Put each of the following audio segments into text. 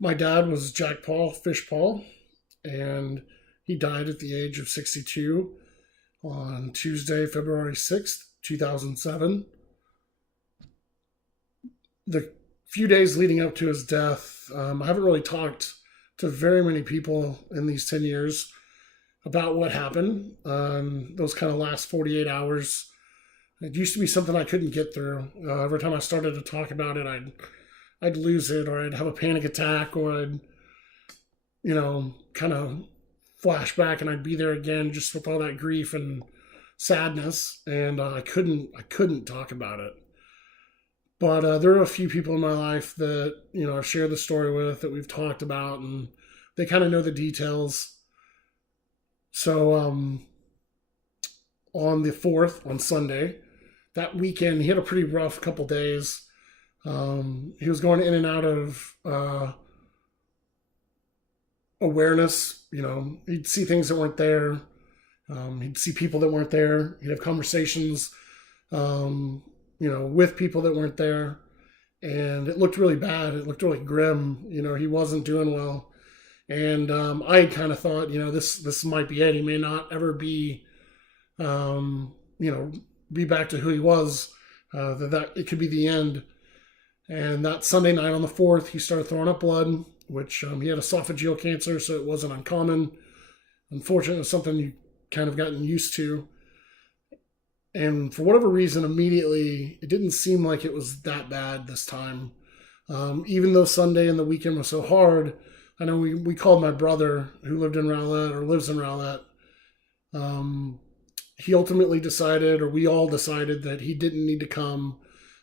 My dad was Paul Fishpaw, and he died at the age of 62 on Tuesday, February 6th, 2007. The few days leading up to his death, I haven't really talked to very many people in these 10 years about what happened. Those kind of last 48 hours. It used to be something I couldn't get through. Every time I started to talk about it, I'd lose it, or I'd have a panic attack, or I'd kind of flash back, and I'd be there again, just with all that grief and sadness, and I couldn't talk about it. But there are a few people in my life that I've shared the story with, that we've talked about, and they kind of know the details. So on the 4th, on Sunday, that weekend, he had a pretty rough couple days. He was going in and out of awareness. He'd see things that weren't there. He'd see people that weren't there. He'd have conversations, with people that weren't there. And it looked really bad. It looked really grim. He wasn't doing well. And I kind of thought, this might be it. He may not ever be, be back to who he was. That it could be the end. And that Sunday night on the 4th, he started throwing up blood, which he had esophageal cancer, so it wasn't uncommon. Unfortunately, it was something you kind of gotten used to. And for whatever reason, immediately, it didn't seem like it was that bad this time. Even though Sunday and the weekend was so hard, I know we called my brother, who lived in Rowlett, or lives in Rowlett. He ultimately decided, or we all decided, that he didn't need to come.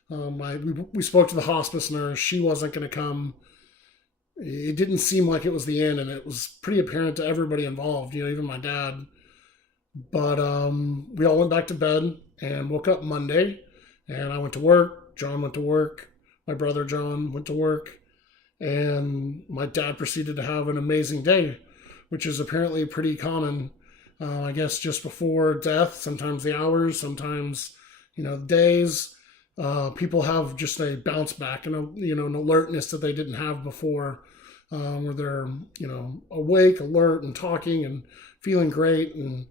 We spoke to the hospice nurse. She wasn't going to come. It didn't seem like it was the end, and it was pretty apparent to everybody involved, even my dad. But we all went back to bed and woke up Monday, and I went to work. John went to work. My brother John went to work, and my dad proceeded to have an amazing day, which is apparently pretty common. I guess just before death, sometimes the hours, sometimes days. People have just a bounce back and an alertness that they didn't have before, where they're awake, alert, and talking and feeling great. And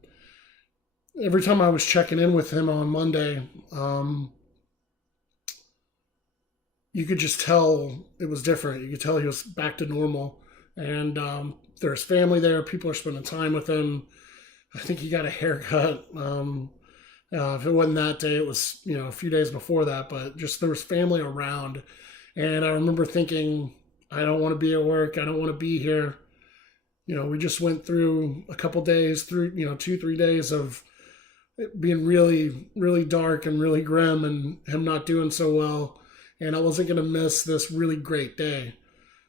every time I was checking in with him on Monday, you could just tell it was different. You could tell he was back to normal, and there's family there. People are spending time with him. I think he got a haircut. If it wasn't that day, it was a few days before that. But just there was family around, and I remember thinking, I don't want to be at work. I don't want to be here. We just went through a couple days, through 2-3 days of it being really, really dark and really grim, and him not doing so well. And I wasn't going to miss this really great day.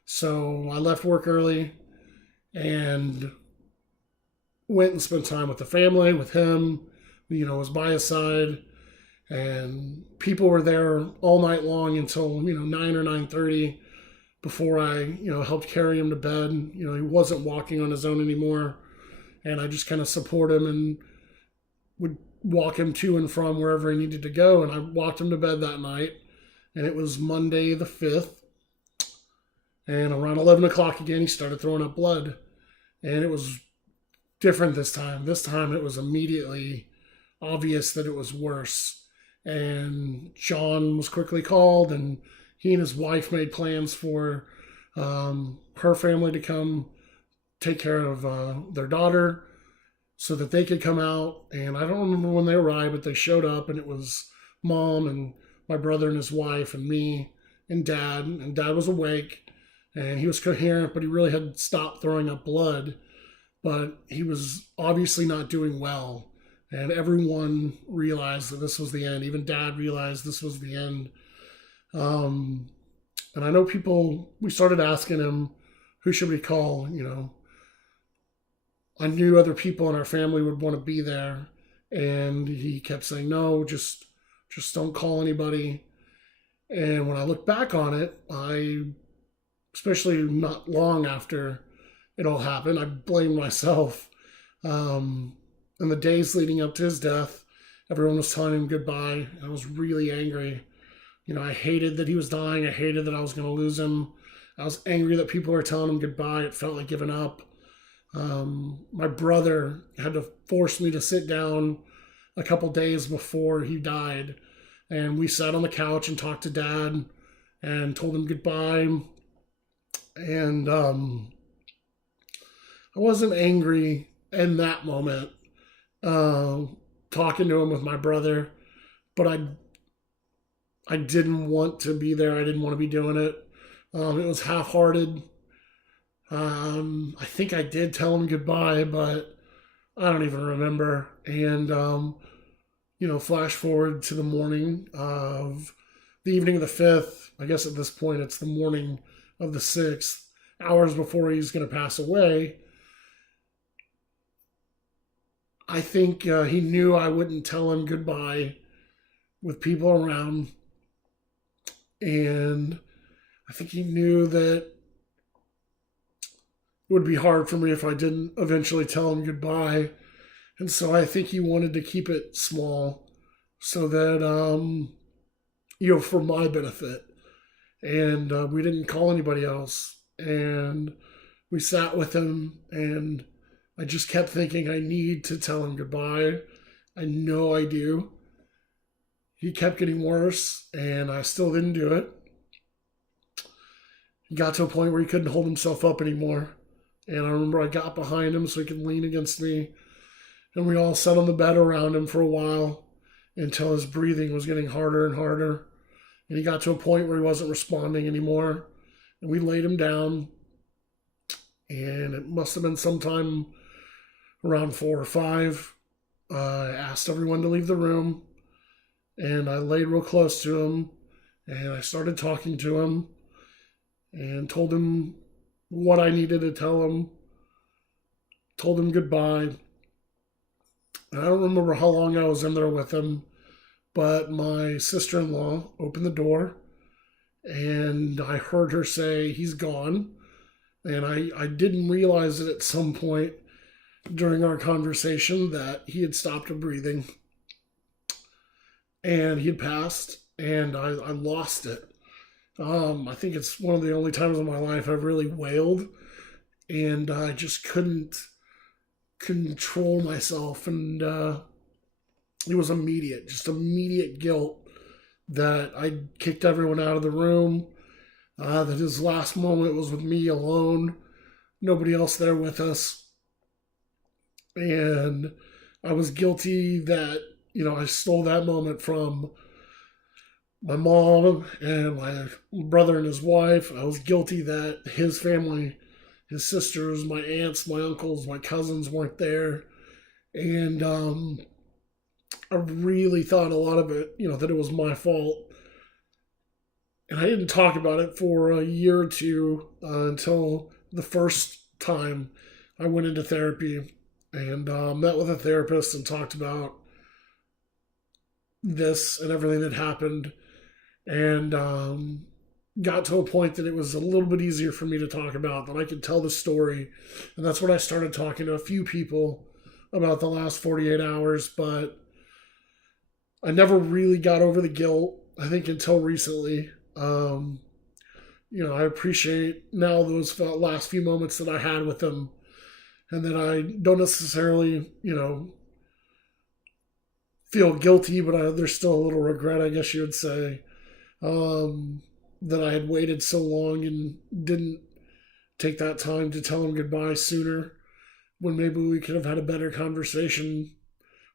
So I left work early and went and spent time with the family, with him. Was by his side, and people were there all night long until 9 or 9:30 before I helped carry him to bed. He wasn't walking on his own anymore, and I just kind of support him and would walk him to and from wherever he needed to go. And I walked him to bed that night, and it was Monday the 5th, and around 11 o'clock again he started throwing up blood, and it was different this time. This time it was immediately obvious that it was worse. And John was quickly called, and he and his wife made plans for her family to come take care of their daughter so that they could come out. And I don't remember when they arrived, but they showed up, and it was Mom and my brother and his wife and me and Dad. And Dad was awake, and he was coherent, but he really had stopped throwing up blood. But he was obviously not doing well. And everyone realized that this was the end. Even Dad realized this was the end. And I know we started asking him, who should we call? I knew other people in our family would want to be there. And he kept saying, no, just don't call anybody. And when I look back on it, especially not long after it all happened, I blamed myself. In the days leading up to his death, everyone was telling him goodbye. I was really angry. I hated that he was dying. I hated that I was going to lose him. I was angry that people were telling him goodbye. It felt like giving up. My brother had to force me to sit down a couple days before he died. And we sat on the couch and talked to Dad and told him goodbye. And I wasn't angry in that moment, talking to him with my brother, but I didn't want to be there. I didn't want to be doing it. It was half-hearted. I think I did tell him goodbye, but I don't even remember. And flash forward to the morning of the evening of the 5th. I guess at this point it's the morning of the 6th, hours before he's going to pass away. I think he knew I wouldn't tell him goodbye with people around. And I think he knew that it would be hard for me if I didn't eventually tell him goodbye. And so I think he wanted to keep it small so that, for my benefit. And we didn't call anybody else. And we sat with him, and I just kept thinking, I need to tell him goodbye. I know I do. He kept getting worse, and I still didn't do it. He got to a point where he couldn't hold himself up anymore. And I remember I got behind him so he could lean against me. And we all sat on the bed around him for a while until his breathing was getting harder and harder. And he got to a point where he wasn't responding anymore. And we laid him down. And it must have been sometime around 4 or 5. I asked everyone to leave the room. And I laid real close to him. And I started talking to him. And told him what I needed to tell him. Told him goodbye. I don't remember how long I was in there with him, but my sister-in-law opened the door, and I heard her say, "He's gone." And I didn't realize it at some point during our conversation that he had stopped breathing, and he had passed, and I lost it. I think it's one of the only times in my life I've really wailed, and I just couldn't control myself, and it was immediate guilt that I kicked everyone out of the room, that his last moment was with me alone, nobody else there with us, and I was guilty that, I stole that moment from my mom and my brother and his wife. I was guilty that his family, his sisters, my aunts, my uncles, my cousins weren't there. And I really thought a lot of it, that it was my fault. And I didn't talk about it for a year or two until the first time I went into therapy and met with a therapist and talked about this and everything that happened. And got to a point that it was a little bit easier for me to talk about, that I could tell the story. And that's when I started talking to a few people about the last 48 hours. But I never really got over the guilt, I think, until recently. I appreciate now those last few moments that I had with him, and that I don't necessarily, feel guilty, but there's still a little regret, I guess you would say. That I had waited so long and didn't take that time to tell him goodbye sooner, when maybe we could have had a better conversation,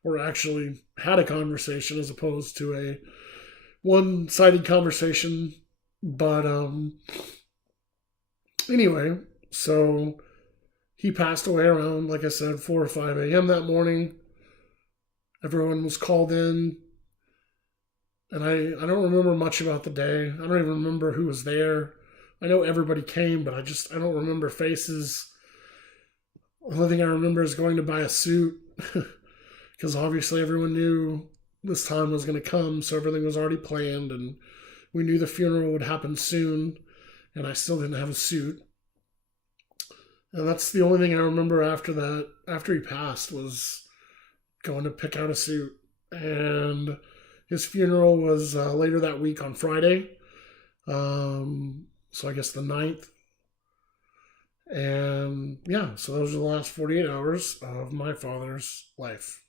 or actually had a conversation as opposed to a one-sided conversation. But anyway, so he passed away around, like I said, 4 or 5 a.m. that morning. Everyone was called in. And I don't remember much about the day. I don't even remember who was there. I know everybody came, but I don't remember faces. The only thing I remember is going to buy a suit, because obviously everyone knew this time was going to come, so everything was already planned, and we knew the funeral would happen soon, and I still didn't have a suit. And that's the only thing I remember after that, after he passed, was going to pick out a suit. And his funeral was later that week on Friday. So I guess the 9th. And yeah, so those are the last 48 hours of my father's life.